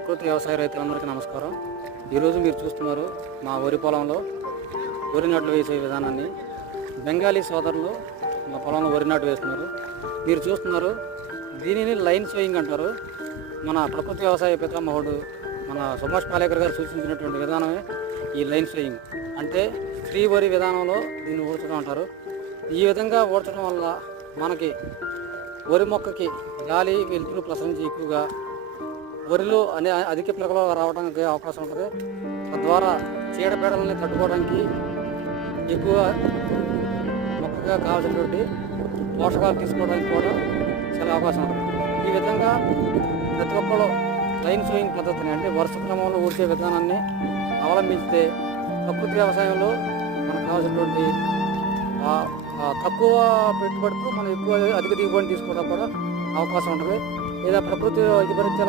ప్రకృతి వ్యవసాయ రైతులందరికీ నమస్కారం. ఈరోజు మీరు చూస్తున్నారు మా వరి పొలంలో వరి నాట్లు వేసే విధానాన్ని. బెంగాలీ సోదరులు మా పొలంలో వరి నాటు వేస్తున్నారు. మీరు చూస్తున్నారు, దీనిని లైన్ సోయింగ్ అంటారు. మన ప్రకృతి వ్యవసాయ పితామహుడు మన సుభాష్ పాలేకర్ గారు సూచించినటువంటి విధానమే ఈ లైన్ సోయింగ్. అంటే స్త్రీ వరి విధానంలో దీన్ని ఊడ్చడం అంటారు. ఈ విధంగా ఊడ్చడం వల్ల మనకి వరి మొక్కకి గాలి వెలుతురు ప్రసరించి ఎక్కువగా వరిలో అధిక పిలకలు రావడానికి అవకాశం ఉంటుంది. తద్వారా చీడపీడలని తట్టుకోవడానికి ఎక్కువ మొక్కగా కావాల్సినటువంటి పోషకాలు తీసుకోవడానికి కూడా చాలా అవకాశం ఉంటుంది. ఈ విధంగా ప్రతి ఒక్కరు లైన్ సోయింగ్ పద్ధతిని అంటే వరుస క్రమంలో ఊడ్చే విధానాన్ని అవలంబించితే ప్రకృతి వ్యవసాయంలో మనకు కావాల్సినటువంటి తక్కువ పెట్టుబడితో మనం ఎక్కువ అధిక దిగుబడిని తీసుకోవడం కూడా అవకాశం ఉంటుంది. లేదా ప్రకృతి వైపరీత్యాల